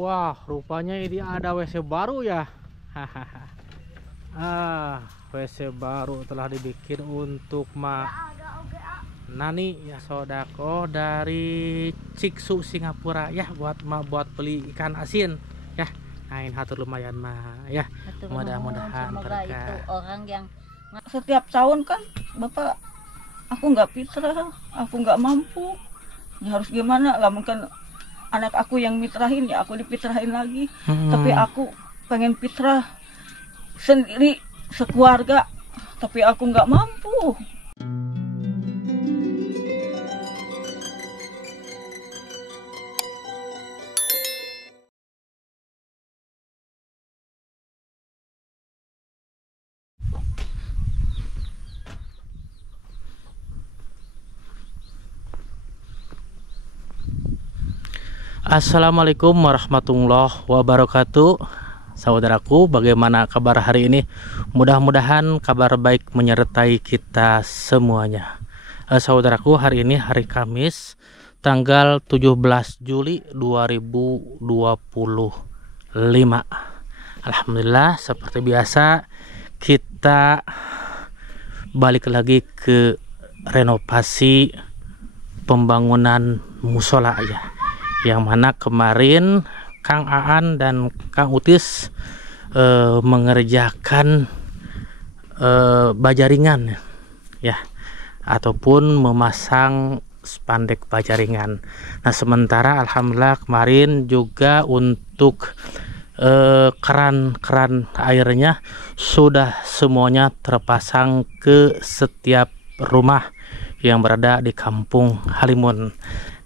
Wah, rupanya ini ada WC baru ya. Hahaha. WC baru telah dibikin untuk Nani ya, sodako dari Ciksu Singapura ya, buat beli ikan asin ya. Nah, ini hatur lumayan mah ya. Mudah-mudahan semoga itu berkah. orang yang Setiap tahun kan Bapak, aku nggak fitrah, aku nggak mampu. Ya harus gimana lah, mungkin anak aku yang mitrahin ya aku dipitrahin lagi. Tapi aku pengen fitrah sendiri sekeluarga, tapi aku nggak mampu. Assalamualaikum warahmatullahi wabarakatuh. Saudaraku, bagaimana kabar hari ini? Mudah-mudahan kabar baik menyertai kita semuanya. Saudaraku, hari ini hari Kamis tanggal 17 Juli 2025. Alhamdulillah, seperti biasa kita balik lagi ke renovasi pembangunan musola ya, yang mana kemarin Kang Aan dan Kang Utis mengerjakan bajaringan ya, ataupun memasang spanduk bajaringan. Nah, sementara alhamdulillah kemarin juga untuk keran airnya sudah semuanya terpasang ke setiap rumah yang berada di Kampung Halimun.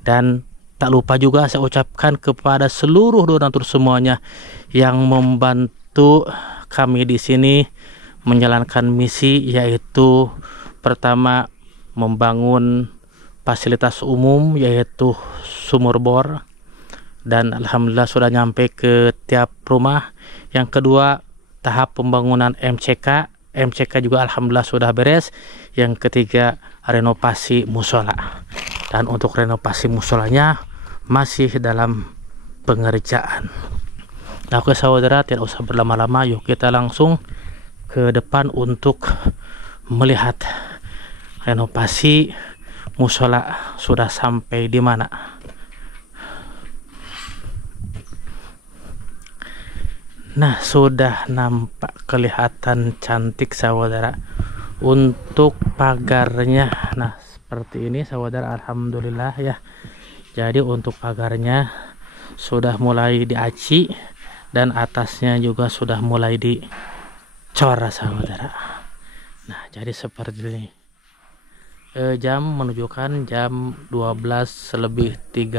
Dan tak lupa juga saya ucapkan kepada seluruh donatur semuanya yang membantu kami di sini menjalankan misi, yaitu pertama membangun fasilitas umum yaitu sumur bor, dan alhamdulillah sudah nyampe ke tiap rumah. Yang kedua, tahap pembangunan MCK juga alhamdulillah sudah beres. Yang ketiga, renovasi musola. Dan untuk renovasi musolanya masih dalam pengerjaan. Nah, oke saudara, tidak usah berlama-lama, yuk kita langsung ke depan untuk melihat renovasi musola sudah sampai di mana. Nah, sudah nampak kelihatan cantik saudara. Untuk pagarnya, nah seperti ini saudara, alhamdulillah ya. Jadi untuk pagarnya sudah mulai diaci dan atasnya juga sudah mulai dicor saudara. Nah, jadi seperti ini. Jam menunjukkan jam 12:30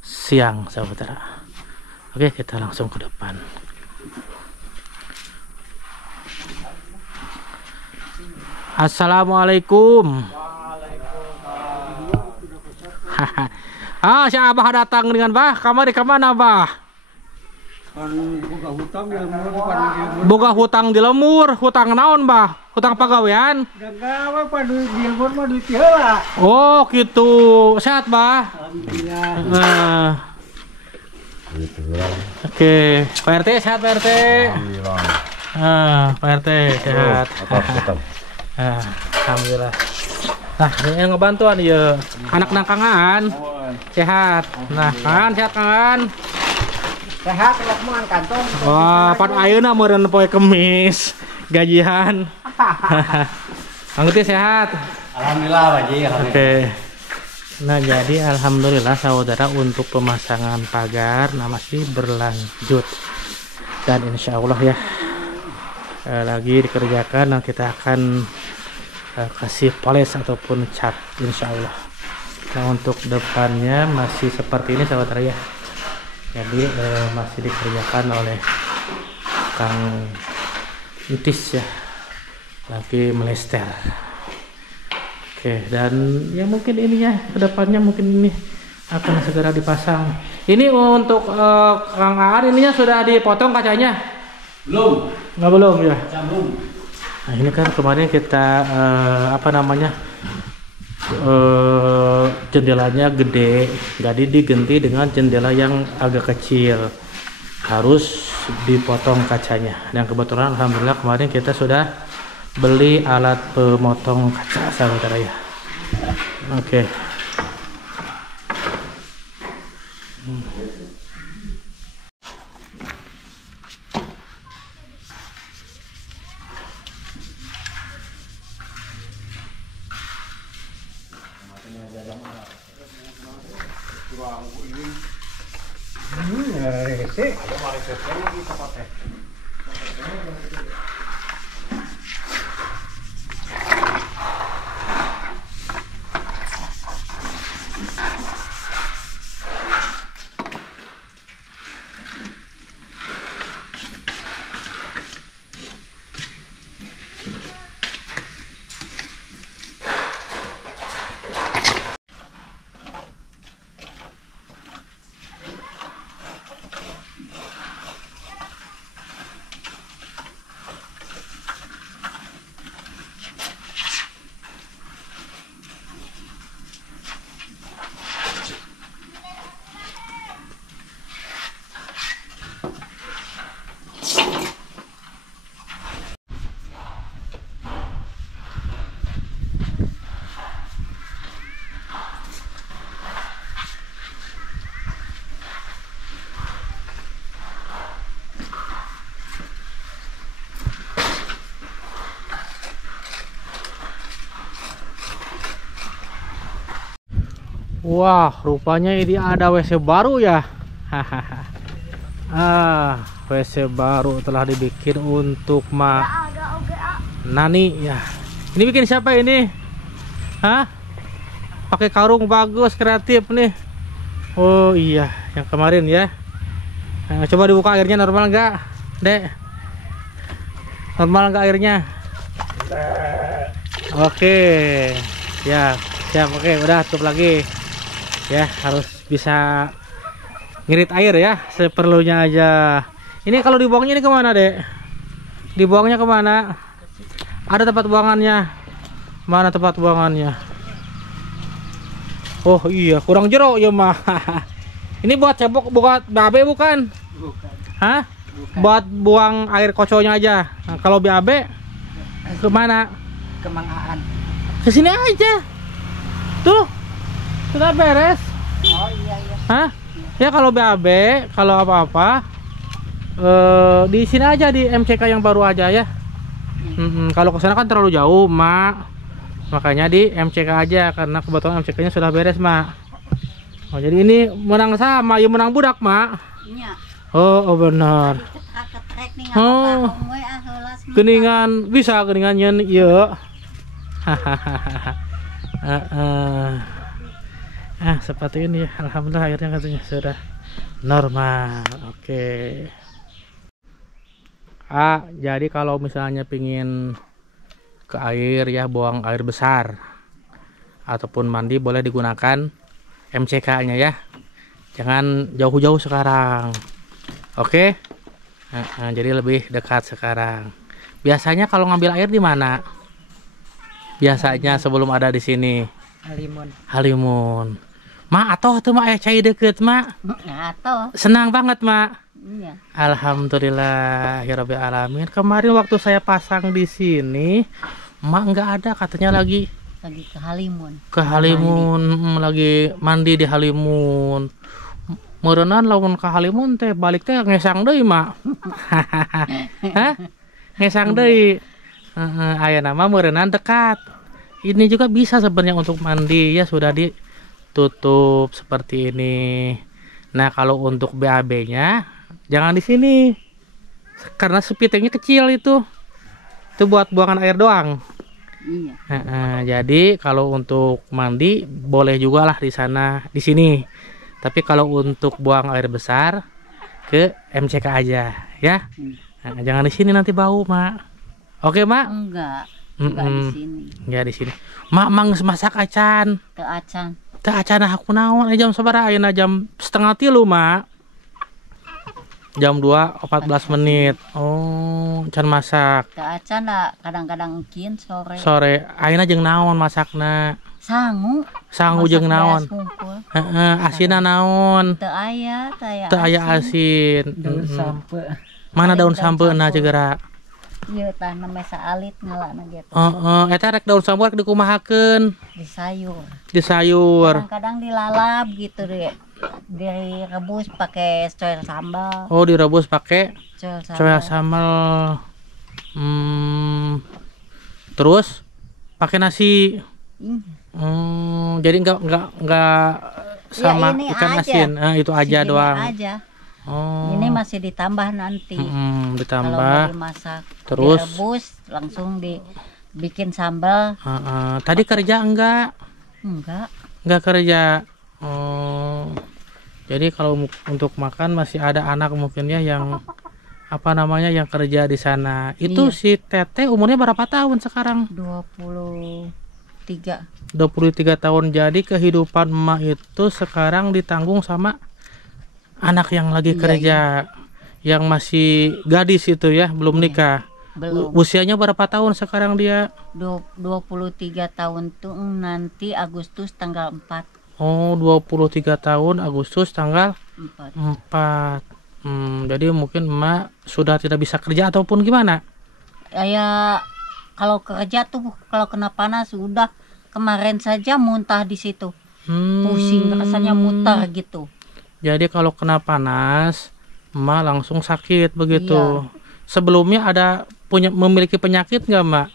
siang saudara. Oke, kita langsung ke depan. Assalamualaikum. Si Abah datang dengan Bah, kamari ke mana Bah? Boga hutang di lemur. Hutang naon Bah? Hutang pagawean? Oh gitu. Sehat Bah? Alhamdulillah. Oke, Pak RT sehat Pak RT? Pak RT sehat. Alhamdulillah. Nah, ini yang ngebantuan ya anak nangkangan sehat. Nah, kan sehat kan? Sehat, ngomong kantor. Wah, pada ayeuna meureun poe Kemis gajian. Kang Uti sehat? Alhamdulillah, Pak Ji. Oke. Nah, jadi alhamdulillah saudara, untuk pemasangan pagar nah masih berlanjut. Dan insya Allah ya lagi dikerjakan. Nah, kita akan kasih poles ataupun cat insya Allah. Nah, untuk depannya masih seperti ini saudara ya. Jadi masih dikerjakan oleh Kang Utis ya, lagi melester. Oke, dan ya mungkin ininya kedepannya mungkin ini akan segera dipasang. Ini untuk Kang Aan, ininya sudah dipotong kacanya? Belum. Nggak, belum ya? Belum. Nah, ini kan kemarin kita jendelanya gede, jadi diganti dengan jendela yang agak kecil, harus dipotong kacanya. Dan kebetulan alhamdulillah kemarin kita sudah beli alat pemotong kaca saudara ya. Oke. Wah, rupanya ini ada WC baru ya. WC baru telah dibikin untuk Nani ya. Ini bikin siapa ini? Hah? Pakai karung bagus, kreatif nih. Oh iya, yang kemarin ya. Coba dibuka airnya, normal nggak, Dek? Normal nggak airnya? Oke, ya, siap. Oke, udah tutup lagi. Ya, harus bisa ngirit air ya, seperlunya aja. Ini kalau dibuangnya ini kemana, Dek? Dibuangnya kemana? Ada tempat buangannya? Mana tempat buangannya? Oh iya, kurang jeruk ya mah. Ini buat cebok, buat BAB bukan? Bukan. Hah? Bukan. Buat buang air koconya aja. Nah, kalau BAB kemana? Kemangaan. Ke sini aja. Tuh. Sudah beres. Oh iya iya. Hah? Ya kalau BAB, kalau apa-apa di sini aja, di MCK yang baru aja ya. Kalau ke sana kan terlalu jauh, Mak. Makanya di MCK aja, karena kebetulan MCK-nya sudah beres, Mak. Oh, jadi ini menang sama, ya menang budak, Mak. Iya. Oh, benar. Oh. Geningan bisa geningannya ya. Seperti ini ya. Alhamdulillah airnya katanya sudah normal. Oke. Jadi kalau misalnya pingin ke air ya, buang air besar ataupun mandi, boleh digunakan MCK-nya ya. Jangan jauh-jauh sekarang. Oke. Jadi lebih dekat sekarang. Biasanya kalau ngambil air di mana? Biasanya sebelum ada di sini. Halimun. Mak, atau tuh Mak cai deket, Mak. Atau. Senang banget, Mak. Iya. Alhamdulillah ya Rabbil alamin. Kemarin waktu saya pasang di sini, Mak nggak ada, katanya lagi ke Halimun. Ke Halimun, lagi mandi di Halimun. Meureunnan lamun ke Halimun teh balik teh ngesang deui, Mak. Hah? Ngesang deui. Aya nama meureunnan dekat. Ini juga bisa sebenarnya untuk mandi ya, sudah ditutup seperti ini. Nah, kalau untuk BAB-nya jangan di sini. Karena spitengnya kecil itu. Itu buat buangan air doang. Iya. Jadi kalau untuk mandi boleh juga lah di sana, di sini. Tapi kalau untuk buang air besar ke MCK aja ya. Jangan di sini, nanti bau, Mak. Oke, Mak? Enggak di sini. Ya di sini. Mak mang masak acan. Teu acan. Teu acan aku naon jam sabaraha ayeuna jam 2:30, Mak. Jam 2:14 menit. Oh, can masak. Teu acan lah, kadang-kadang kin sore. Sore ayeuna jeung naon masakna? Sangu jeung naon? Heeh, asina naon? Teu aya, Teu aya asin. Daun sampe. Mana daun sampeuna Cegera? Ieu tah namanya saalit ngalana gitu. Eta rek daun sampe rek dikumahakeun? Di sayur. Di sayur. Kadang-kadang dilalap gitu deh. Direbus pakai coel sambal. Oh, direbus pakai coel Coel sambal. Terus pakai nasi. Jadi enggak sama ini ikan aja. asin. Itu aja Segini doang. aja. Oh. Ini masih ditambah nanti. Kalau Ditambah. mau dimasak, Terus? direbus langsung dibikin sambal. Tadi kerja enggak? Enggak kerja. Jadi kalau untuk makan masih ada anak mungkin ya yang apa namanya yang kerja di sana. Itu Iya. si Teteh umurnya berapa tahun sekarang? 23. 23 tahun. Jadi kehidupan emak itu sekarang ditanggung sama anak yang lagi Iya, kerja, yang masih gadis itu ya, belum nikah. Belum. Usianya berapa tahun sekarang dia? 23 tahun tuh nanti Agustus tanggal 4. Oh, 23 tahun Agustus tanggal 4. 4. Jadi mungkin emak sudah tidak bisa kerja ataupun gimana? Ya kalau kerja tuh kalau kena panas udah kemarin saja muntah di situ. Pusing rasanya muntah gitu. Jadi kalau kena panas, emak langsung sakit begitu. Iya. Sebelumnya ada memiliki penyakit nggak, Mbak?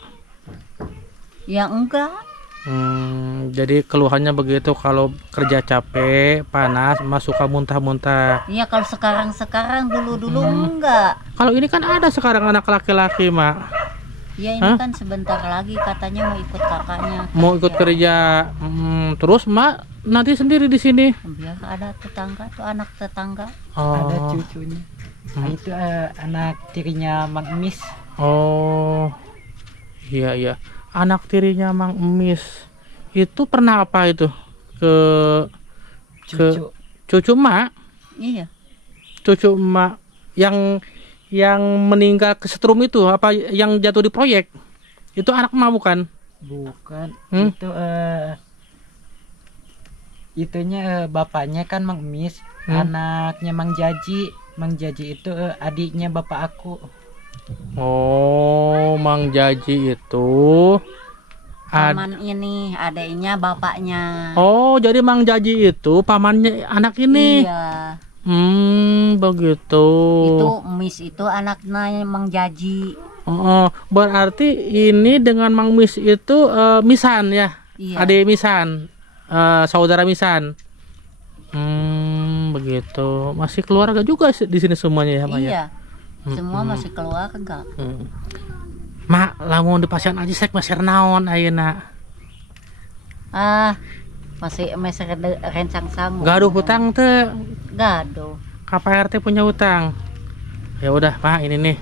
Ya enggak. Jadi keluhannya begitu kalau kerja capek, panas, emak suka muntah-muntah. Iya kalau sekarang dulu enggak. Kalau ini kan ada sekarang anak laki-laki, Mak. Ya ini kan sebentar lagi katanya mau ikut kakaknya. Mau ikut kerja. Terus Mak nanti sendiri di sini. Biar ada tetangga tuh anak tetangga. Ada cucunya. Nah, itu anak tirinya Mang Emis. Oh. Iya. Anak tirinya Mang Emis. Itu pernah apa itu? Cucu Mak? Iya. Cucu Mak yang meninggal kesetrum itu apa yang jatuh di proyek? Itu anak Mak bukan? Bukan. Itunya bapaknya kan Mang Emis, anaknya Mang Jaji. Mang Jaji itu adiknya bapak aku. Oh, Mang Jaji itu Paman ini adiknya bapaknya. Oh, jadi Mang Jaji itu pamannya anak ini. Iya. Begitu. Itu Mis itu anaknya Mang Jaji. Oh, berarti ini dengan Mang Mis itu Misan ya? Iya. Adik Misan, saudara Misan. Begitu. Masih keluarga juga di sini semuanya ya, Mak? Iya. Semua masih keluarga. Mak, lamun di pasien aja sek masih naon ayeuna? Masih rencang sangu. Gaduh hutang teh. Gaduh. KPRT punya hutang. Ya udah, Pak, ini nih.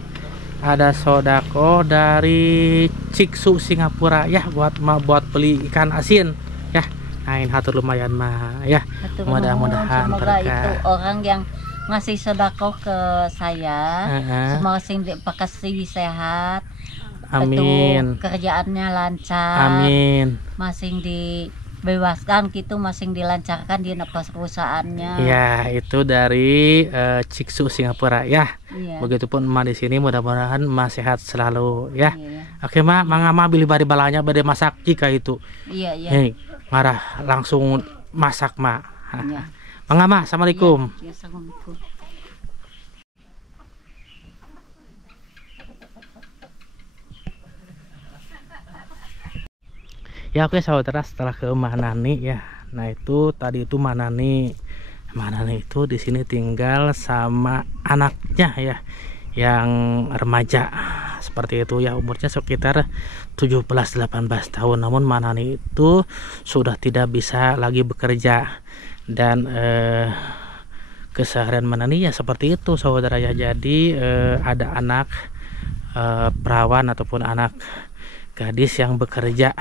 Ada sodako dari Ciksu Singapura ya buat beli ikan asin ya. Nah, ini hatur lumayan mah ya. Mudah-mudahan semoga berkah. itu orang yang ngasih sodako ke saya, semoga dikasih sehat. Amin. Itu kerjaannya lancar. Amin. Masing dibebaskan gitu, masing dilancarkan di perusahaannya. Ya, itu dari Ciksu Singapura ya. Iya. Begitupun emak di sini mudah-mudahan emak sehat selalu ya. Iya. Oke, Mak, mangga mah beli bari balanya bade masak jika itu. Iya. Hei, marah langsung masak, Mak. Iya. Mangga, Mak. Assalamualaikum. Iya, assalamualaikum. Ya oke saudara, setelah ke Manani ya. Nah itu tadi itu Manani itu di sini tinggal sama anaknya ya, yang remaja seperti itu ya, umurnya sekitar 17-18 tahun. Namun Manani itu sudah tidak bisa lagi bekerja dan keseharian Manani ya seperti itu saudara ya. Jadi ada anak perawan ataupun anak gadis yang bekerja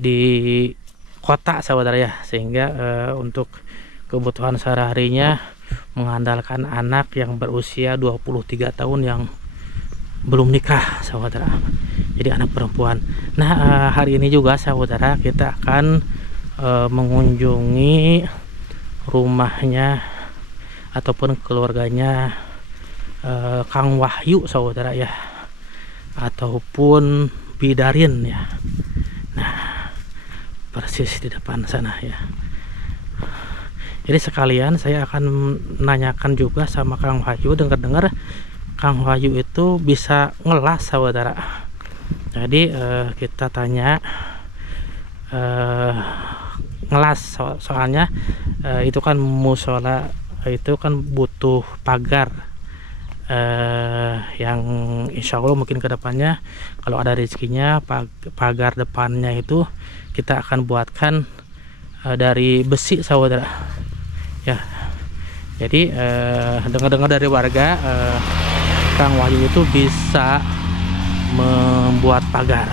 di kota saudara ya, sehingga untuk kebutuhan sehari-harinya mengandalkan anak yang berusia 23 tahun yang belum nikah saudara jadi anak perempuan. Nah, hari ini juga saudara kita akan mengunjungi rumahnya ataupun keluarganya Kang Wahyu saudara ya, ataupun Bidarin ya. Nah, persis di depan sana ya. Jadi sekalian saya akan menanyakan juga sama Kang Wahyu, dengar-dengar Kang Wahyu itu bisa ngelas saudara. Jadi kita tanya ngelas soalnya itu kan musola itu kan butuh pagar yang insya Allah mungkin kedepannya kalau ada rezekinya pagar depannya itu kita akan buatkan dari besi saudara ya. Jadi dengar-dengar dari warga Kang Wahyu itu bisa membuat pagar.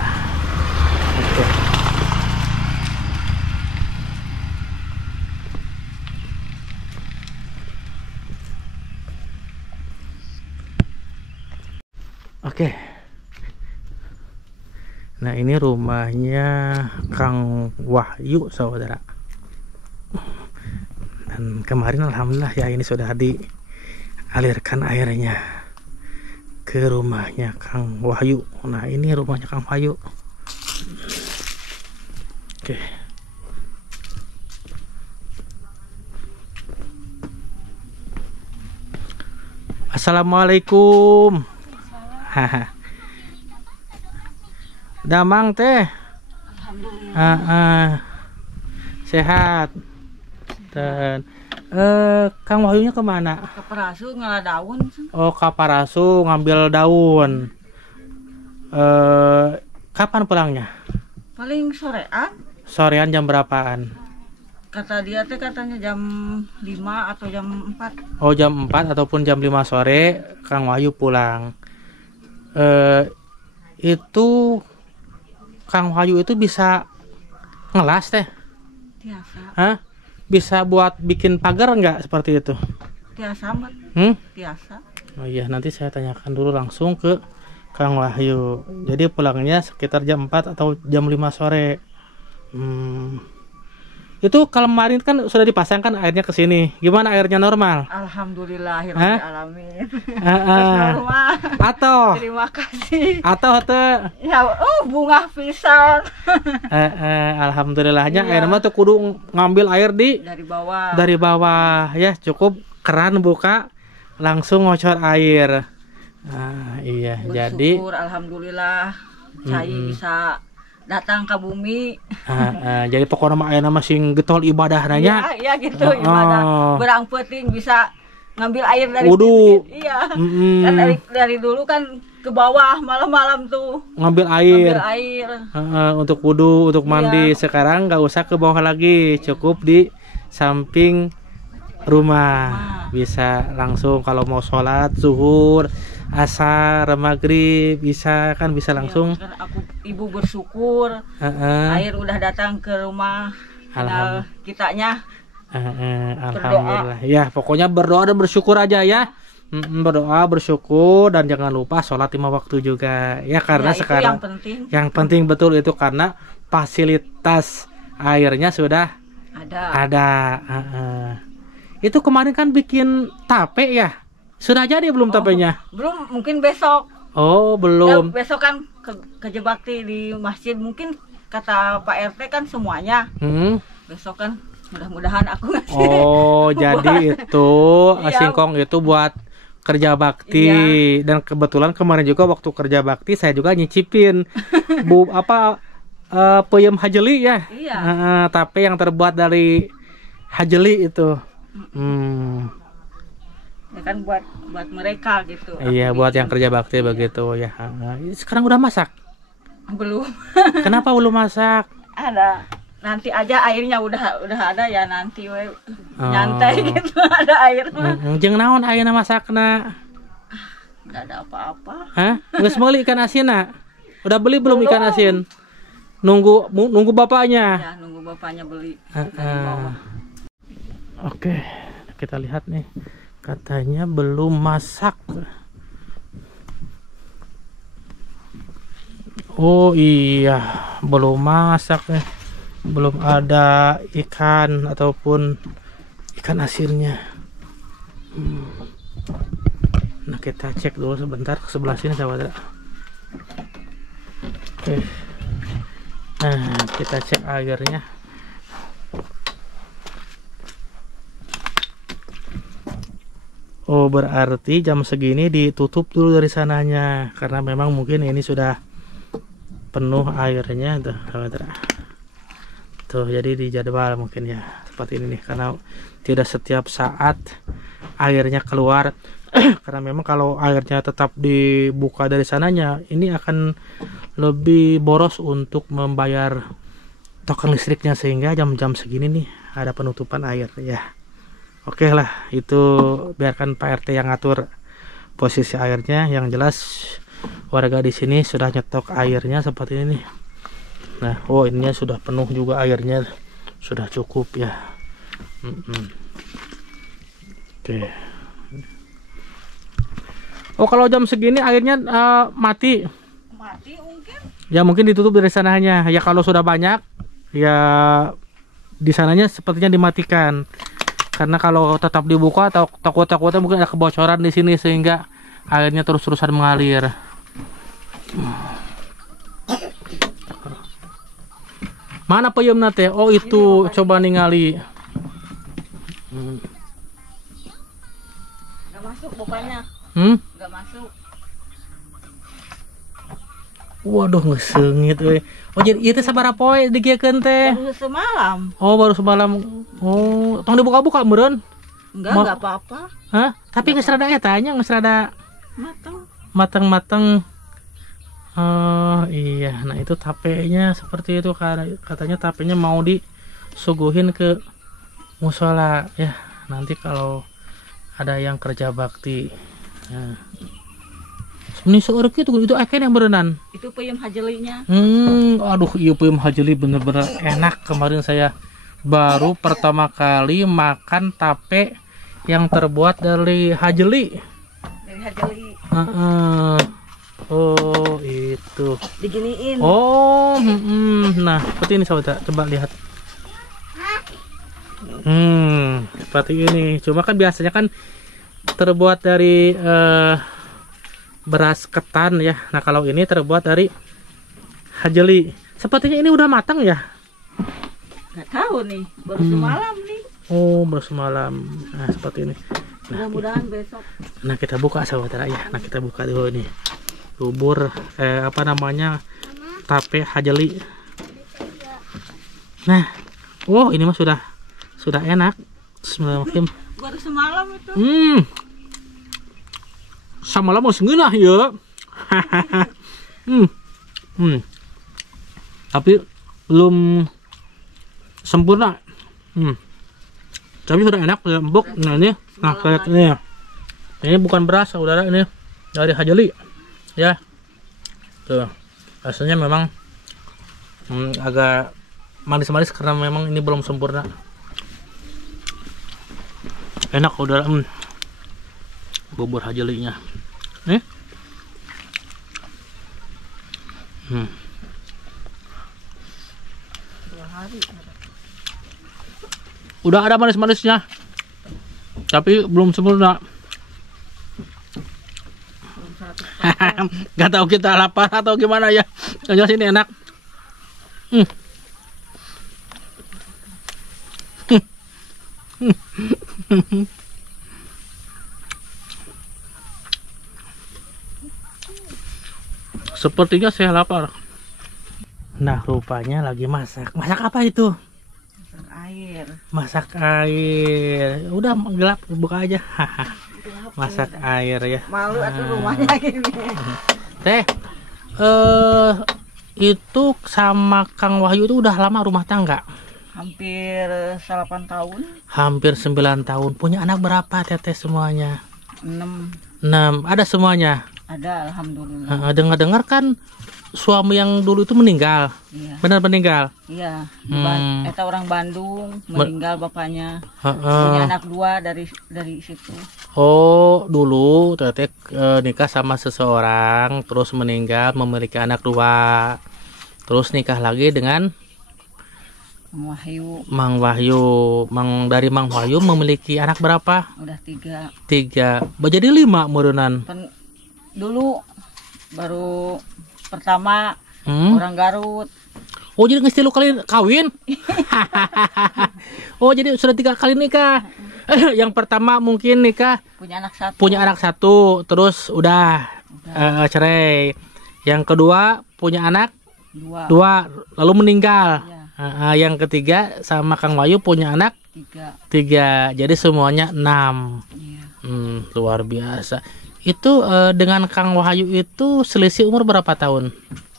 Oke. Oke. Nah, ini rumahnya Kang Wahyu saudara. Dan kemarin alhamdulillah ya ini sudah dialirkan airnya ke rumahnya Kang Wahyu. Nah, ini rumahnya Kang Wahyu. Oke. Assalamualaikum. Damang teh. Alhamdulillah. Sehat. Dan Kang Wahyunya kemana? Ke Parasu ngalah daun. Oh, ke Parasu ngambil daun. Kapan pulangnya? Paling sorean. Sorean jam berapaan? Kata dia teh katanya jam 5 atau jam 4. Oh, jam 4 ataupun jam 5 sore Kang Wahyu pulang. Itu Kang Wahyu itu bisa ngelas teh? Biasa. Hah? Bisa buat bikin pagar nggak seperti itu? Biasa, Mbak. Biasa. Oh iya, nanti saya tanyakan dulu langsung ke Kang Wahyu. Jadi pulangnya sekitar jam 4 atau jam 5 sore. Itu kalau kemarin kan sudah dipasangkan airnya ke sini. Gimana airnya normal? Alhamdulillahirobbilalamin. Normal. Atau terima kasih. Atau Ya, bunga pisang. alhamdulillahnya Iya. air mah tuh kudu ngambil air Dari bawah. dari bawah ya, cukup keran buka langsung ngocor air. Iya, jadi Bersyukur alhamdulillah saya bisa datang ke bumi. jadi pokoknya mah ayeuna mah sing getol ibadah nanya. Iya gitu ibadah. Berang penting bisa ngambil air dari wudu. Iya. Kan dari dulu kan ke bawah malam-malam tuh Ngambil air. Untuk wudu, untuk mandi. Iya. Sekarang nggak usah ke bawah lagi, cukup di samping rumah. Bisa langsung kalau mau sholat zuhur, asar, maghrib bisa langsung. Iya, ibu bersyukur air udah datang ke rumah. Tinggal kitanya alhamdulillah ya, pokoknya berdoa dan bersyukur aja ya. Berdoa, bersyukur, dan jangan lupa sholat 5 waktu juga ya, karena ya, sekarang yang penting betul itu karena fasilitas airnya sudah ada. Itu kemarin kan bikin tape ya, sudah jadi belum tapenya? Belum, mungkin besok. Oh, belum. Ya, besok kan kerja bakti di masjid, mungkin kata Pak RT kan semuanya. Besok kan mudah-mudahan aku ngasih. Oh, jadi itu singkong itu buat kerja bakti. Iya. Dan kebetulan kemarin juga waktu kerja bakti saya juga nyicipin peyem hajeli ya. Iya. Tape yang terbuat dari hajeli itu. Ya kan buat mereka gitu. Iya, buat yang kerja bakti begitu ya. Sekarang udah masak? Belum. Kenapa belum masak? Ada. Nanti aja airnya udah ada ya, nanti nyantai gitu ada air. Jeung naon ayeuna masakna? Enggak ada apa-apa. Hah? Geus meuli ikan asinna? Udah beli belum ikan asin? Nunggu bapaknya. Ya, nunggu bapaknya beli. Oke, kita lihat nih. Katanya belum masak. Oh iya, belum masak nih. Belum ada ikan ataupun ikan asinnya. Nah, kita cek dulu sebentar ke sebelah sini sahabat. Oke. Nah, kita cek airnya. Oh, berarti jam segini ditutup dulu dari sananya karena memang mungkin ini sudah penuh airnya tuh, sahabat. Tuh, jadi di jadwal mungkin ya seperti ini nih, karena tidak setiap saat airnya keluar. Karena memang kalau airnya tetap dibuka dari sananya, ini akan lebih boros untuk membayar token listriknya, sehingga jam-jam segini nih ada penutupan air ya. Oke lah, itu biarkan Pak RT yang ngatur posisi airnya. Yang jelas warga di sini sudah nyetok airnya seperti ini. Nah, oh ininya sudah penuh juga airnya, sudah cukup ya. Oke. Oh, kalau jam segini airnya mati. Mati mungkin. Ya mungkin ditutup dari sananya. Ya kalau sudah banyak, ya di sananya sepertinya dimatikan. Karena kalau tetap dibuka, atau takut-takutnya mungkin ada kebocoran di sini sehingga airnya terus-terusan mengalir. Mana peyem nate? Oh itu, coba ningali. Gak masuk bapaknya. Gak masuk. Waduh, ngesengit we. Oh jadi itu sabaraha poe digiekeun teh? Baru semalam. Oh baru semalam. Oh, tong dibuka-buka meureun? Enggak apa-apa. Hah? Tapi geus rada eta nya, geus rada Matang. mateng-mateng. Oh iya, nah itu tapenya seperti itu, katanya tapenya mau disuguhin ke musola ya, nanti kalau ada yang kerja bakti. Nah. Ini seorang itu akan yang berenang. Itu peyem hajelinya. Aduh, iya peyem hajeli bener-bener enak. Kemarin saya baru pertama kali makan tape yang terbuat dari hajeli. Dari hajeli. Oh itu. Diginiin. Oh, nah seperti ini sahabat. Coba lihat. Seperti ini. Cuma kan biasanya kan terbuat dari beras ketan ya. Nah kalau ini terbuat dari hajeli. Sepertinya ini udah matang ya? Nggak tahu nih, baru semalam nih. Oh baru semalam. Nah seperti ini. Nah, mudah-mudahan besok. Nah kita buka sahabat ya. Nah kita buka dulu nih. Bubur apa namanya, tape hajeli. Nah, oh ini mah sudah enak. Bismillahirrahmanirrahim. Baru semalam itu. Sama lama sengenah ya. Tapi belum sempurna. Tapi sudah enak, sudah empuk. Nah ini, nah kayak ini. Ini bukan beras saudara, ini dari hajeli. Ya, tuh rasanya memang agak manis-manis karena memang ini belum sempurna. Enak udah bubur hajelinya nih. Udah ada manis-manisnya tapi belum sempurna. Gak tahu kita lapar atau gimana ya. Yang jelas ini enak. Sepertinya saya lapar. Nah rupanya lagi masak. Masak apa itu? Masak air. Masak air. Udah gelap, buka aja. Masak air ya. Malu atau rumahnya gini. Teh, itu sama Kang Wahyu itu udah lama rumah tangga? Hampir 8 tahun. Hampir 9 tahun. Punya anak berapa teteh semuanya? 6. 6 ada semuanya. Ada, alhamdulillah. Dengar-dengar kan suami yang dulu itu meninggal. Iya. Benar meninggal. Iya. Hmm. Eta orang Bandung, meninggal bapaknya. Punya anak 2 dari situ. Oh, dulu teteh nikah sama seseorang, terus meninggal, memiliki anak 2. Terus nikah lagi dengan Wahyu. Mang Wahyu. Dari Mang Wahyu memiliki anak berapa? Udah 3. 3. Jadi 5 murunan. Dulu baru pertama orang Garut. Oh, jadi nggak 3 kali kawin? Oh, jadi sudah 3 kali nikah. Yang pertama mungkin nikah Punya anak 1. terus udah. Cerai. Yang kedua punya anak 2 lalu meninggal. Iya. Yang ketiga sama Kang Wahyu punya anak 3. Jadi semuanya 6. Iya. Luar biasa. Itu dengan Kang Wahyu itu selisih umur berapa tahun?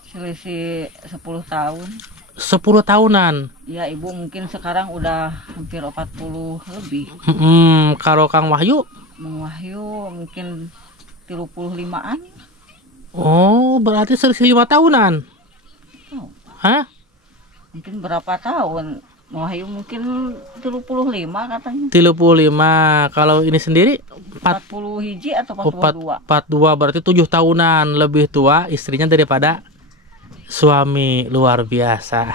Selisih 10 tahun. 10 tahunan. Ya, ibu mungkin sekarang udah hampir 40 lebih. Kalau Kang Wahyu? Mang Wahyu mungkin 35-an. Oh, berarti selisih 5 tahunan. Oh, Hah? mungkin berapa tahun? Mang Wahyu mungkin 35 katanya. 35. Kalau ini sendiri 40 hiji atau 42? 42 berarti 7 tahunan lebih tua istrinya daripada suami. Luar biasa.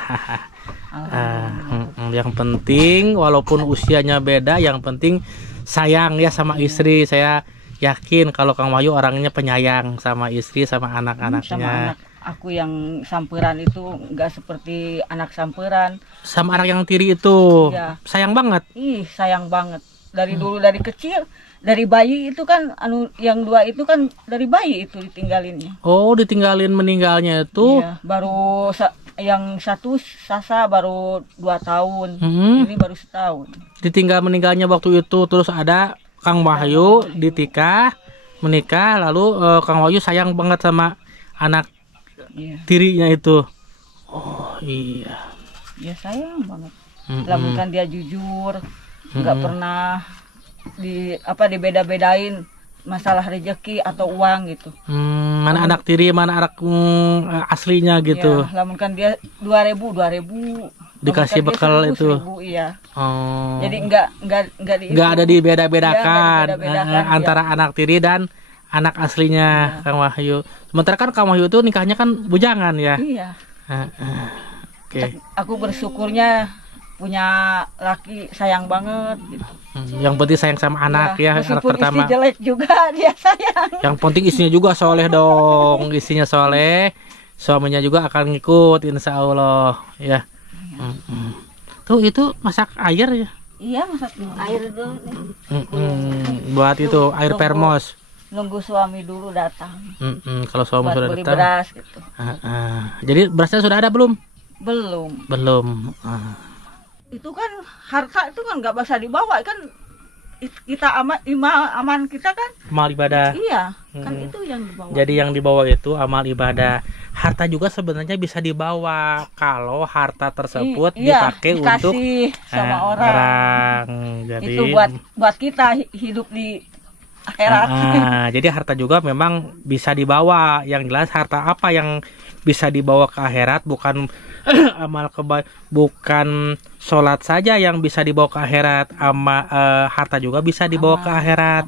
Yang penting walaupun usianya beda, yang penting sayang ya sama istri. Saya yakin kalau Kang Wahyu orangnya penyayang sama istri sama Sama anak-anaknya. anak aku yang samperan itu nggak seperti anak samperan. Sama anak yang tiri itu. Iya. Sayang banget. Ih, sayang banget. Dari dulu, dari kecil, dari bayi itu kan yang 2 itu kan dari bayi itu ditinggalinnya. Oh, ditinggalin meninggalnya itu. Iya, baru yang 1 Sasa baru 2 tahun. Ini baru setahun. Ditinggal meninggalnya waktu itu. Terus ada Kang Wahyu menikah lalu Kang Wahyu sayang banget sama anak tirinya itu. Oh iya. Ya sayang banget. Lamun kan dia jujur, nggak pernah dibeda-bedain masalah rezeki atau uang gitu. Mana anak tiri, mana anak aslinya gitu. Ya, lamun kan dia 2000 dikasih lamun kan bekal dia itu. 1000, iya. Oh. Jadi nggak ada dibeda-bedakan antara ya. anak tiri dan anak aslinya Kang Wahyu. Sementara kan Kang Wahyu itu nikahnya kan bujangan ya. Iya. Oke. Aku bersyukurnya punya laki sayang banget gitu. Yang penting sayang sama anak ya, anak pertama. Istri jelek juga dia sayang. Yang penting istrinya juga soleh dong. Istrinya soleh, suaminya juga akan ngikut insya Allah ya. Tuh itu masak air ya. Iya, masak air dulu. Buat itu air permos. Nunggu suami dulu datang. Kalau suami buat sudah beli datang. beras gitu. Jadi berasnya sudah ada belum? Belum. Itu kan harta itu kan nggak bisa dibawa kan, kita aman kita kan. Amal ibadah. Iya, kan itu yang dibawa. Jadi yang dibawa itu amal ibadah. Harta juga sebenarnya bisa dibawa kalau harta tersebut dipakai untuk sama orang. Jadi itu buat kita hidup di akhirat. Jadi harta juga memang bisa dibawa. Yang jelas harta apa yang bisa dibawa ke akhirat, bukan amal bukan sholat saja yang bisa dibawa ke akhirat, harta juga bisa dibawa ke akhirat.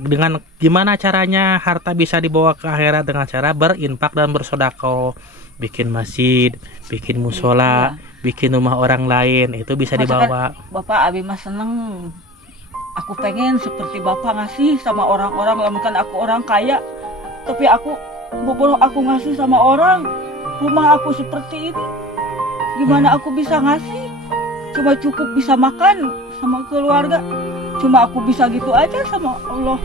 Dengan gimana caranya harta bisa dibawa ke akhirat? Dengan cara berinfak dan bersedekah, bikin masjid, bikin musola, bikin rumah orang lain, itu bisa dibawa. Bapak Abi mah seneng. Aku pengen seperti Bapak ngasih sama orang-orang. Bukan aku orang kaya, tapi aku ngasih sama orang. Rumah aku seperti ini, gimana aku bisa ngasih? Cuma cukup bisa makan sama keluarga. Cuma aku bisa gitu aja sama Allah.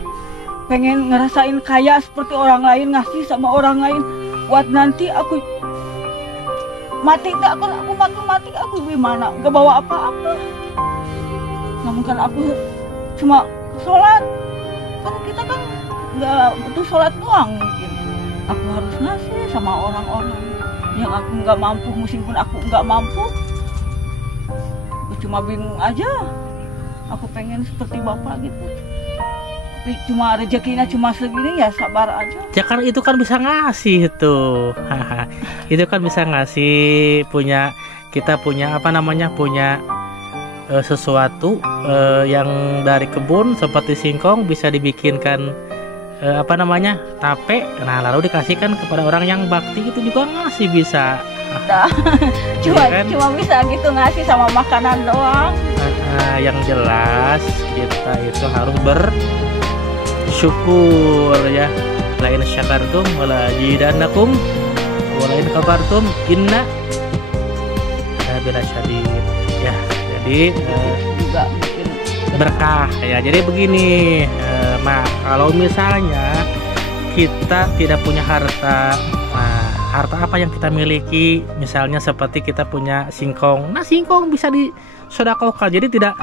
Pengen ngerasain kaya seperti orang lain, ngasih sama orang lain. Buat nanti aku mati, aku mati aku gimana? Gak bawa apa-apa. Namun kan aku cuma sholat. Kan kita kan gak butuh sholat doang mungkin. Aku harus ngasih sama orang-orang yang aku nggak mampu, meskipun aku nggak mampu. Aku cuma bingung aja. Aku pengen seperti Bapak gitu. tapi cuma rezekinya cuma segini ya sabar aja. Ya kan itu kan bisa ngasih tuh. Itu kan bisa ngasih, kita punya apa namanya, punya sesuatu yang dari kebun seperti singkong bisa dibikinkan apa namanya, tape. Nah lalu dikasihkan kepada orang yang bakti, itu juga ngasih bisa. Nah, Iya kan? cuma bisa gitu ngasih sama makanan doang. Yang jelas kita itu harus bersyukur ya. Lain syakartum wala azidannakum walain kafartum inna bila syadid ya. Jadi Juga bikin berkah ya. Jadi begini, nah kalau misalnya kita tidak punya harta, nah harta apa yang kita miliki, misalnya seperti kita punya singkong, nah singkong bisa disedekahkan. Jadi tidak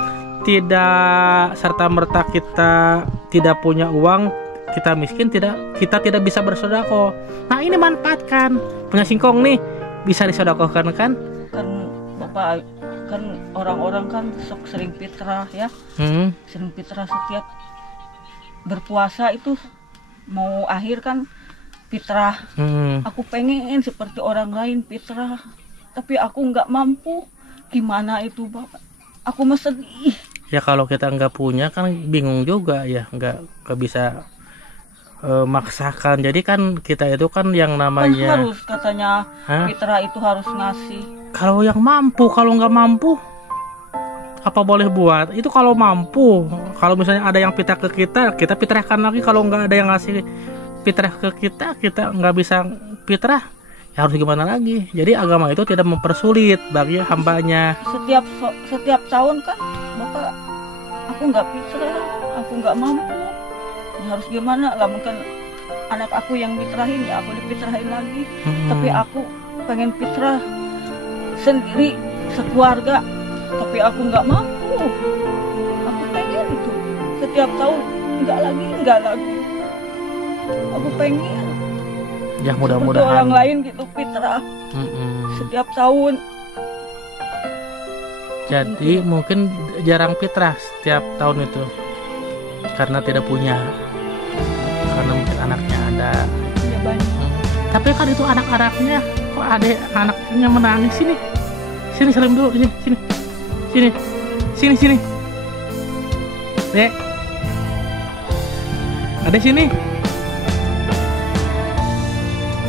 serta merta kita tidak punya uang, kita miskin, kita tidak bisa bersedekah. Nah ini manfaatkan, punya singkong nih bisa disedekahkan kan. kan Bapak, kan orang-orang kan sok sering fitrah ya. Sering fitrah setiap berpuasa itu mau akhir kan fitrah. Aku pengen seperti orang lain fitrah, tapi aku nggak mampu. Gimana itu Bapak? Aku mah sedih. Ya kalau kita nggak punya kan bingung juga ya, nggak bisa maksakan. Jadi kan kita itu kan yang Kan namanya harus katanya fitrah itu harus ngasih. kalau yang mampu, kalau nggak mampu apa boleh buat itu. Kalau mampu, kalau misalnya ada yang fitrah ke kita, kita fitrahkan lagi. Kalau nggak ada yang ngasih fitrah ke kita, kita nggak bisa fitrah, ya harus gimana lagi. Jadi agama itu tidak mempersulit bagi hambanya. Setiap tahun kan Bapak, aku nggak fitrah, aku nggak mampu. Ya harus gimana lah, mungkin anak aku yang fitrahin ya aku difitrahin lagi. Tapi aku pengen fitrah sendiri sekeluarga, tapi aku nggak mampu. Aku pengen itu setiap tahun, nggak lagi. Aku pengen Ya seperti mudah-mudahan. orang lain gitu fitrah setiap tahun. Jadi mungkin jarang fitrah setiap tahun itu karena tidak punya, karena mungkin anaknya ada. Ya banyak. Tapi kan itu anak-anaknya, kok ada anaknya menangis. Sini salim dulu, sini Dek, ada sini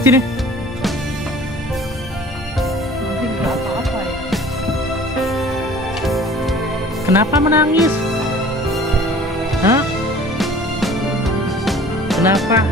Mungkin nggak apa-apa ya. kenapa menangis? Hah? Kenapa?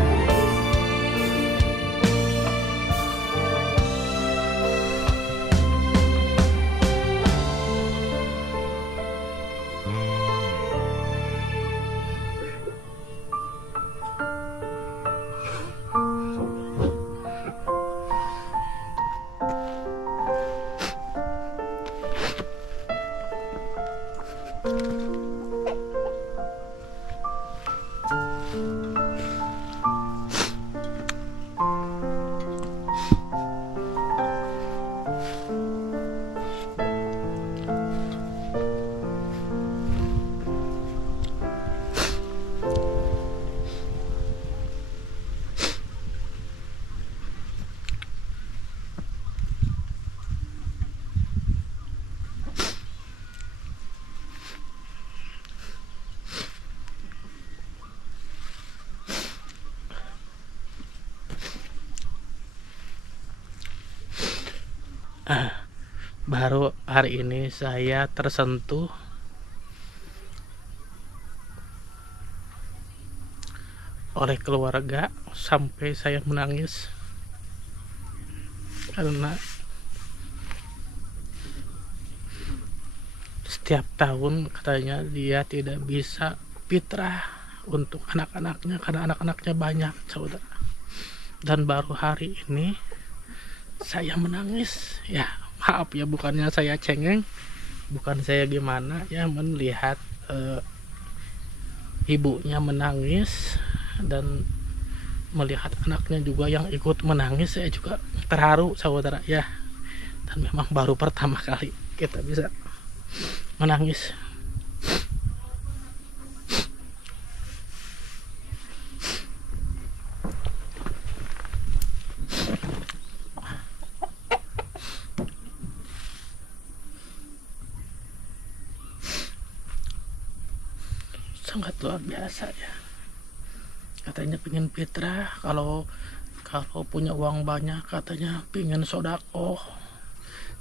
Baru hari ini saya tersentuh oleh keluarga sampai saya menangis karena setiap tahun katanya dia tidak bisa fitrah untuk anak-anaknya karena anak-anaknya banyak, saudara. Dan baru hari ini saya menangis. Ya maaf ya, bukannya saya cengeng, bukan saya gimana ya, melihat ibunya menangis dan melihat anaknya juga yang ikut menangis, saya juga terharu, saudara ya. Dan memang baru pertama kali kita bisa menangis. sangat luar biasa ya. Katanya pengen fitrah, kalau punya uang banyak katanya pengen sodako.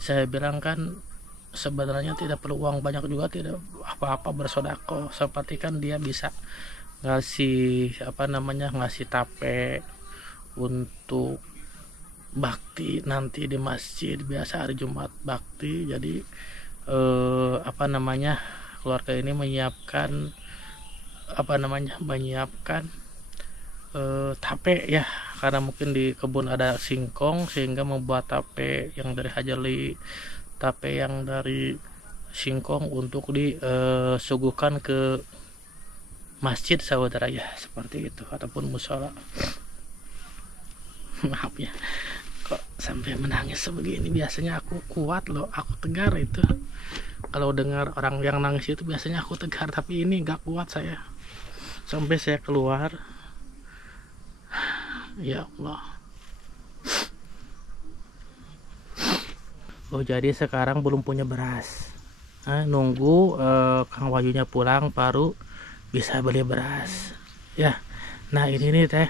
Saya bilang kan sebenarnya tidak perlu uang banyak juga, tidak apa-apa bersodako. Seperti kan dia bisa ngasih ngasih tape untuk bakti nanti di masjid, biasa hari Jumat bakti. Jadi keluarga ini menyiapkan tape ya, karena mungkin di kebun ada singkong sehingga membuat tape yang dari hajali, tape yang dari singkong untuk disuguhkan ke masjid saudara ya, seperti itu, ataupun musola. Maaf ya, kok sampai menangis sebegini. Biasanya aku kuat loh, aku tegar itu kalau dengar orang yang nangis itu, biasanya aku tegar, tapi ini nggak kuat saya, sampai saya keluar. Ya Allah. Oh, jadi sekarang belum punya beras, nunggu Kang Wahyunya pulang baru bisa beli beras ya. Nah ini nih teh,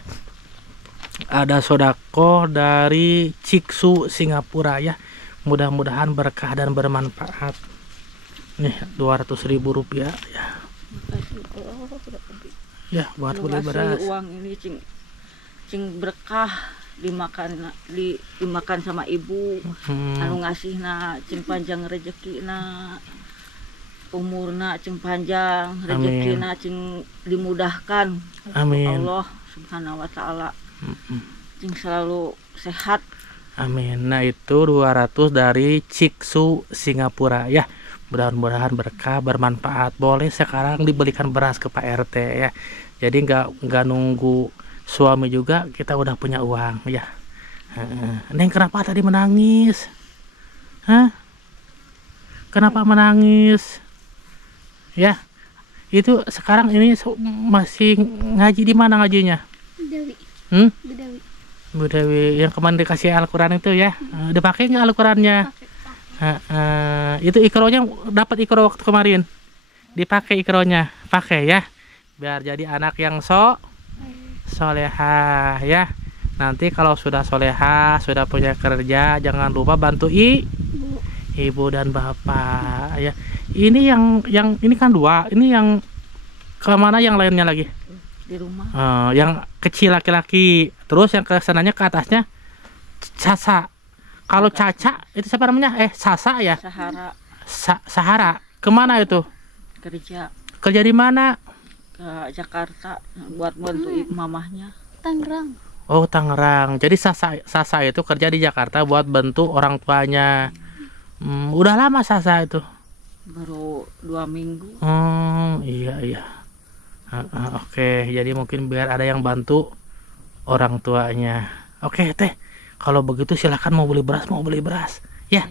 ada sodako dari Ciksu Singapura ya, mudah-mudahan berkah dan bermanfaat. Nih 200.000 rupiah ya. Ya buat beli beras. Uang ini cing berkah, dimakan sama ibu. Anu ngasihna cing panjang rezekina, umurna cing panjang, rezekina cing dimudahkan. Amin. Allah Subhanahu wa taala cing selalu sehat. Amin. Nah itu 200 dari Ciksu Singapura ya. Mudah-mudahan berkah bermanfaat. Boleh sekarang dibelikan beras ke Pak RT ya. Jadi nggak nunggu suami juga, kita udah punya uang ya. Neng kenapa tadi menangis? Hah? Kenapa menangis? Ya, itu sekarang ini masih ngaji di mana ngajinya? Budawi. Budawi. Budawi yang kemarin dikasih Al-Quran itu ya. Dipakai nggak Al-Qurannya? Itu ikronya dapat ikro waktu kemarin. Dipakai ikronya, pakai ya. Biar jadi anak yang solehah ya. Nanti kalau sudah solehah, sudah punya kerja, jangan lupa bantu ibu dan bapak ya. Ini yang ini kan 2. Ini yang kemana yang lainnya lagi? Di rumah. Yang kecil laki-laki. Terus yang kesananya ke atasnya Sasa. Kalau Caca itu siapa namanya? Sasa ya? Sahara. Sahara. Kemana itu? Kerja. Kerja di mana? Ke Jakarta buat bantu mamahnya. Tangerang. Oh, Tangerang. Jadi Sasa itu kerja di Jakarta buat bantu orang tuanya. Udah lama Sasa itu? Baru 2 minggu. Iya. Oke, jadi mungkin biar ada yang bantu orang tuanya. Oke, teh. Kalau begitu silakan, mau beli beras ya.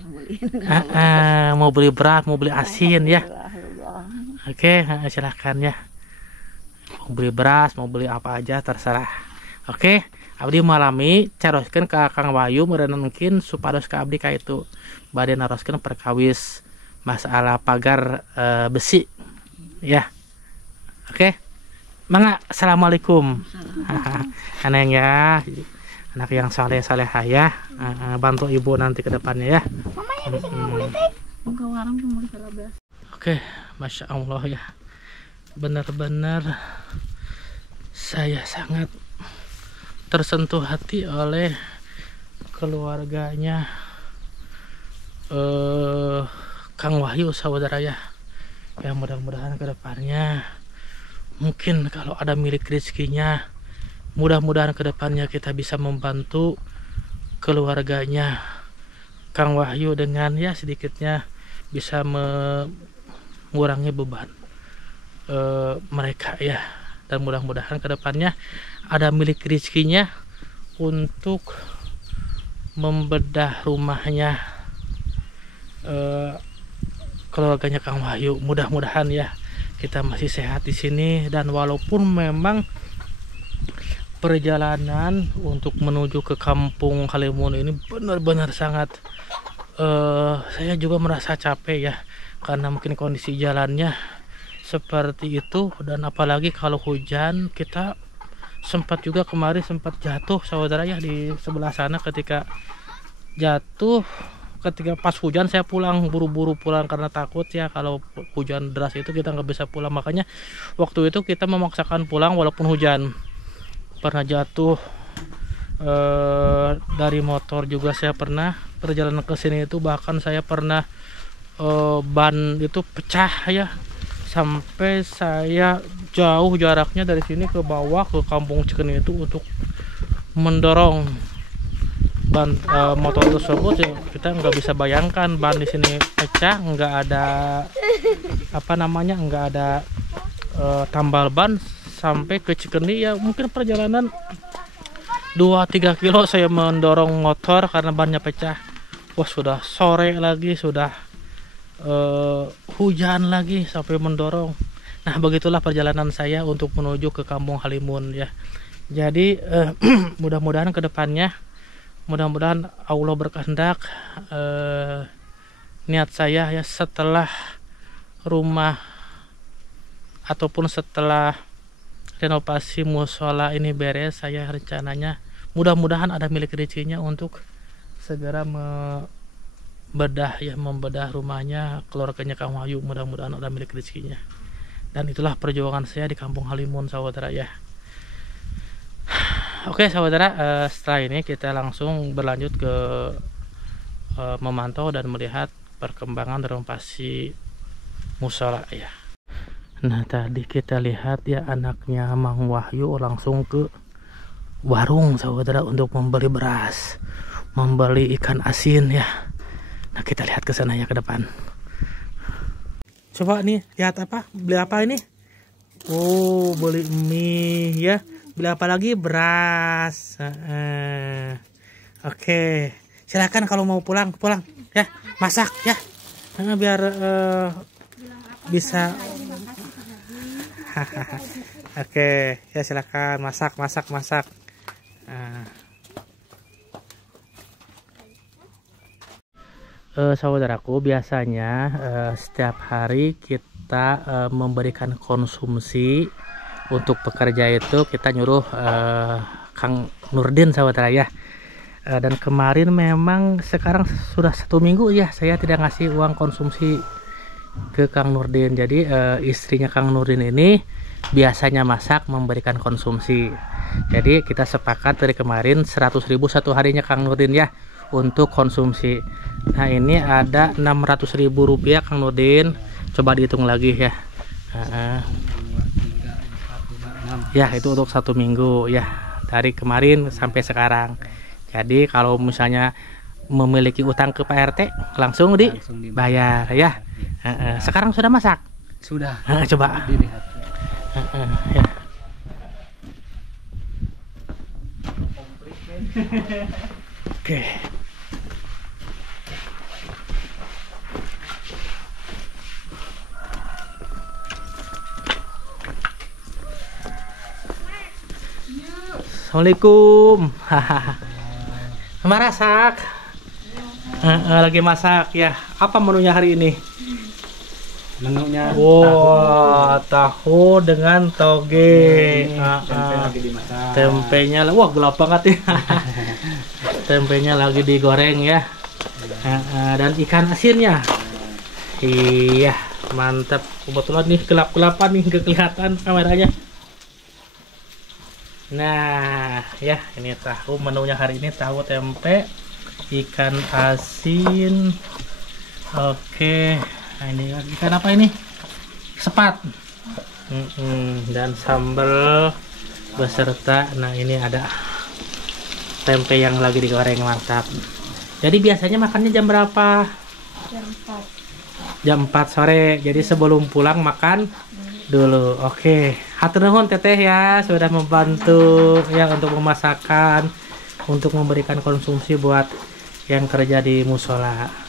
Mau beli beras, mau beli asin ya. Oke, silakan ya. Mau beli beras, mau beli apa aja terserah. Oke, abdi malami caroskeun ka Kang Wahyu meureun mungkin supados ka abdi ka itu bade naroskeun perkawis masalah pagar besi ya. Oke. Mangga, assalamualaikum. Aneng ya. Anak yang saleh-salehah ya. Bantu ibu nanti ke depannya ya. Oke, Masya Allah ya. Benar-benar saya sangat tersentuh hati oleh keluarganya Kang Wahyu saudara ya. Ya mudah-mudahan ke depannya mungkin kalau ada milik rezekinya, mudah-mudahan kedepannya kita bisa membantu keluarganya Kang Wahyu dengan ya sedikitnya bisa mengurangi beban mereka ya. Dan mudah-mudahan kedepannya ada milik rezekinya untuk membedah rumahnya keluarganya Kang Wahyu. Mudah-mudahan ya kita masih sehat di sini, dan walaupun memang perjalanan untuk menuju ke kampung Halimun ini benar-benar sangat saya juga merasa capek ya, karena mungkin kondisi jalannya seperti itu. Dan apalagi kalau hujan, kita sempat juga kemarin sempat jatuh saudara ya di sebelah sana. Ketika jatuh, ketika pas hujan saya pulang, buru-buru pulang karena takut ya kalau hujan deras itu kita nggak bisa pulang. Makanya waktu itu kita memaksakan pulang walaupun hujan. Pernah jatuh dari motor juga, saya pernah perjalanan ke sini itu, bahkan saya pernah ban itu pecah ya, sampai saya jauh jaraknya dari sini ke bawah ke Kampung Cikeni itu untuk mendorong ban motor tersebut. Ya, kita nggak bisa bayangkan ban di sini pecah, nggak ada apa namanya, nggak ada tambal ban sampai ke Cikeni ya, mungkin perjalanan 2-3 kilo saya mendorong motor karena bannya pecah. Wah, sudah sore lagi, sudah hujan lagi sampai mendorong. Nah, begitulah perjalanan saya untuk menuju ke Kampung Halimun ya. Jadi mudah-mudahan ke depannya, mudah-mudahan Allah berkehendak, niat saya ya setelah rumah ataupun setelah renovasi musola ini beres, saya rencananya mudah-mudahan ada milik rezekinya untuk segera membedah rumahnya, keluarganya Kang Wahyu. Mudah-mudahan ada milik rezekinya. Dan itulah perjuangan saya di Kampung Halimun saudara ya. Oke saudara, setelah ini kita langsung berlanjut ke memantau dan melihat perkembangan renovasi musola ya. Nah, tadi kita lihat ya, anaknya Mang Wahyu langsung ke warung saudara untuk membeli beras, membeli ikan asin ya. Nah, kita lihat ke sana ya ke depan. Coba nih, lihat apa? Beli apa ini? Oh, beli mie ya. Beli apa lagi? Beras. Oke. Silakan kalau mau pulang ya. Masak ya. Biar bisa. Oke, ya silakan masak. Saudaraku, biasanya setiap hari kita memberikan konsumsi untuk pekerja itu, kita nyuruh Kang Nurdin saudara ya. Dan kemarin memang sekarang sudah 1 minggu ya saya tidak ngasih uang konsumsi ke Kang Nurdin. Jadi istrinya Kang Nurdin ini biasanya masak, memberikan konsumsi. Jadi kita sepakat dari kemarin 100.000 satu harinya Kang Nurdin ya untuk konsumsi. Nah, ini ada 600.000 rupiah Kang Nurdin. Coba dihitung lagi ya. Ya, itu untuk 1 minggu ya, dari kemarin sampai sekarang. Jadi kalau misalnya memiliki utang ke Pak RT langsung dibayar ya. Sekarang sudah masak? Sudah. Coba Dilihat. ya. Oke. Assalamualaikum. Masak. Lagi masak ya. Apa menunya hari ini? Menunya tahu dengan toge. Tempe lagi dimasak. Tempenya, wah gelap banget ya. Tempenya lagi digoreng ya. Dan ikan asinnya. Iya, mantap. Kebetulan nih gelap-gelapan nih, nggak kelihatan kameranya. Nah, ya ini tahu menunya hari ini, tahu tempe, ikan asin. Oke. Nah, ini ikan apa ini? Sepat. Dan sambal beserta. Nah, ini ada tempe yang lagi digoreng, mantap. Jadi biasanya makannya jam berapa? Jam 4 sore. Jadi sebelum pulang makan dulu. Oke. Hatur nuhun teteh ya sudah membantu ya untuk memasakkan, untuk memberikan konsumsi buat yang kerja di musola.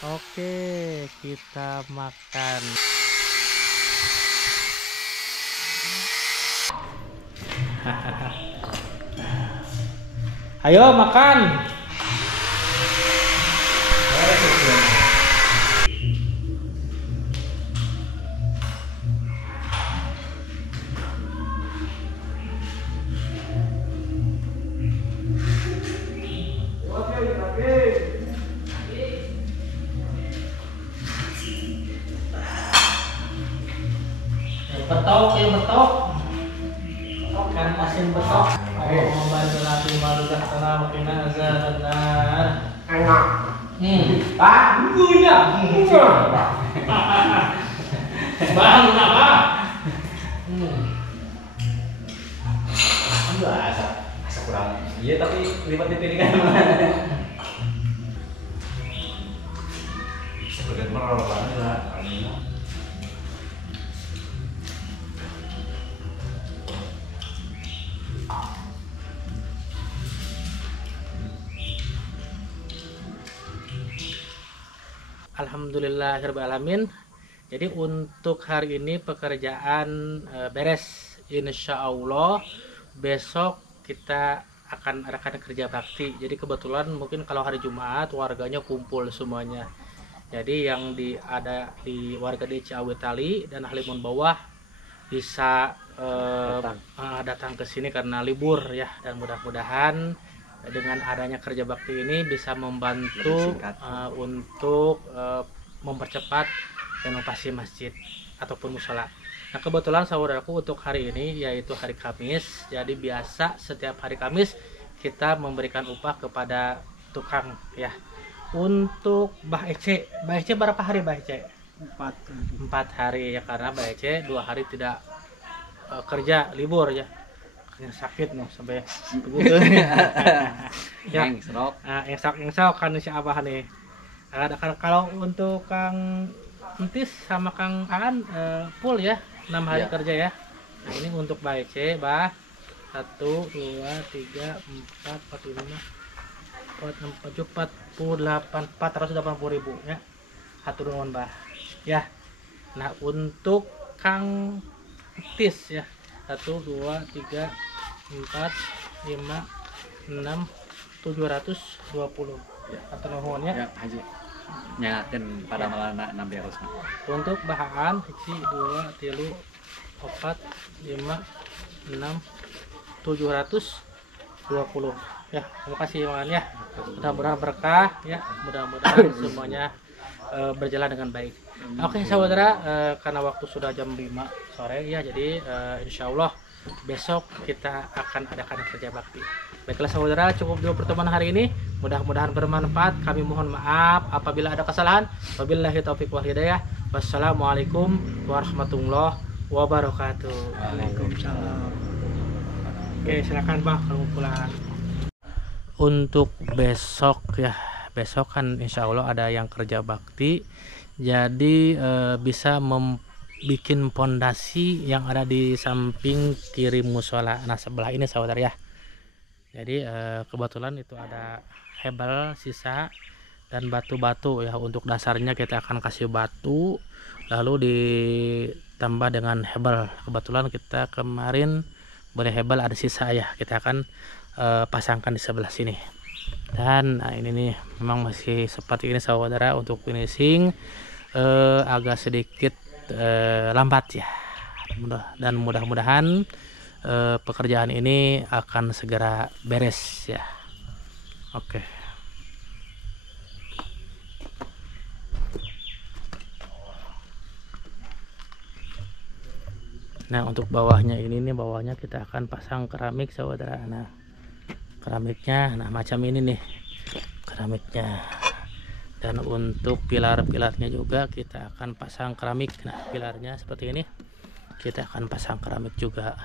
Oke, kita makan. Ayo makan. Betok, ya betok. Kan asin betok. Membantu latih malu dah tenang, kena azan benar. Enak. Pak, punya. Bang, kenapa? Asa kurang. Iya tapi lipat di piringan. Sebagai merol banget lah. Alhamdulillahirrahmanirrahim. Jadi untuk hari ini pekerjaan beres. Insya Allah besok kita akan adakan kerja bakti. Jadi kebetulan mungkin kalau hari Jumat warganya kumpul semuanya. Jadi yang ada di warga di Ciawi Tali dan Halimun Bawah bisa datang ke sini karena libur ya, dan mudah-mudahan dengan adanya kerja bakti ini bisa membantu untuk mempercepat renovasi masjid ataupun musola. Nah kebetulan saudaraku untuk hari ini yaitu hari Kamis, jadi biasa setiap hari Kamis kita memberikan upah kepada tukang ya. Untuk Mbah Ece berapa hari Mbah Ece? 4 hari ya, karena Mbah Ece 2 hari tidak kerja libur ya, yang sakit nih sampai begitu. Ya, yang sok kan si Abah nih. Ada kalau untuk Kang Entis sama Kang Aan full ya 6 hari kerja ya. Nah ini untuk Mbah Ece, Bah 1, 2, 3, 4, 4, 5, 480 ribu ya. Satu nuhun Bah ya. Nah untuk Kang Entis ya 1, 2, 3, 4, 5, 6, 720 ya. Satu nuhun ya. Haji. Ya, dan pada malam 6 beres. Untuk bahan 1, 2, 3, 4, 5, 6, 720 ya. Terima kasih Wan ya. Mudah-mudahan berkah ya, mudah-mudahan semuanya berjalan dengan baik. Oke saudara, karena waktu sudah jam 5 sore ya, jadi insya Allah besok kita akan adakan kerja bakti. Baiklah saudara, cukup dulu pertemuan hari ini, mudah-mudahan bermanfaat. Kami mohon maaf apabila ada kesalahan. Wabillahi taufiq wal hidayah. Wassalamualaikum warahmatullahi wabarakatuh. Waalaikumsalam. Oke silakan Bang kalau pulang. Untuk besok ya, besok kan insya Allah ada yang kerja bakti, jadi bisa bikin pondasi yang ada di samping kiri musola, nah sebelah ini saudara ya. Jadi kebetulan itu ada hebel sisa dan batu-batu ya. Untuk dasarnya kita akan kasih batu lalu ditambah dengan hebel. Kebetulan kita kemarin boleh hebel ada sisa ya, kita akan pasangkan di sebelah sini. Dan nah, ini nih memang masih seperti ini saudara. Untuk finishing agak sedikit lambat ya, dan mudah-mudahan pekerjaan ini akan segera beres ya. Oke. Nah untuk bawahnya ini nih, bawahnya kita akan pasang keramik saudara. Nah keramiknya nah macam ini nih keramiknya, dan untuk pilar-pilarnya juga kita akan pasang keramik. Nah pilarnya seperti ini, kita akan pasang keramik juga.